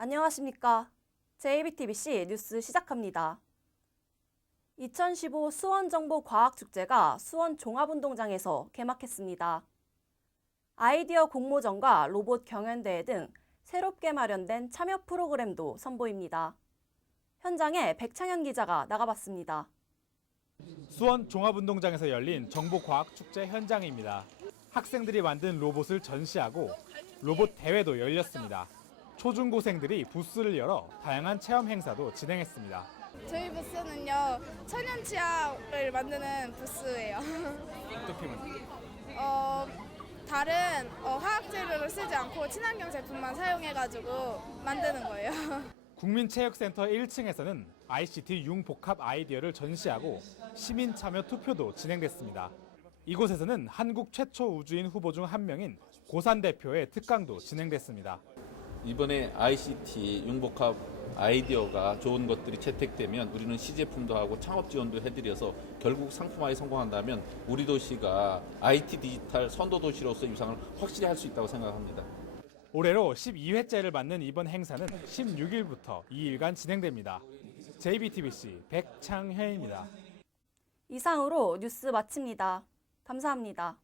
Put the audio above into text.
안녕하십니까. JBTBC 뉴스 시작합니다. 2015 수원정보과학축제가 수원 종합운동장에서 개막했습니다. 아이디어 공모전과 로봇 경연대회 등 새롭게 마련된 참여 프로그램도 선보입니다. 현장에 백창현 기자가 나가봤습니다. 수원 종합운동장에서 열린 정보과학축제 현장입니다. 학생들이 만든 로봇을 전시하고 로봇 대회도 열렸습니다. 초중고생들이 부스를 열어 다양한 체험 행사도 진행했습니다. 저희 부스는요 천연 치약을 만드는 부스예요. 어떻게 만들어요? 어, 다른 어, 화학 재료를 쓰지 않고 친환경 제품만 사용해가지고 만드는 거예요. 국민체육센터 1층에서는 ICT 융복합 아이디어를 전시하고 시민 참여 투표도 진행됐습니다. 이곳에서는 한국 최초 우주인 후보 중 한 명인 고산 대표의 특강도 진행됐습니다. 이번에 ICT 융복합 아이디어가 좋은 것들이 채택되면 우리는 시제품도 하고 창업 지원도 해드려서 결국 상품화에 성공한다면 우리 도시가 IT 디지털 선도 도시로서 위상을 확실히 할 수 있다고 생각합니다. 올해로 12회째를 맞는 이번 행사는 16일부터 2일간 진행됩니다. JBTBC 백창현입니다. 이상으로 뉴스 마칩니다. 감사합니다.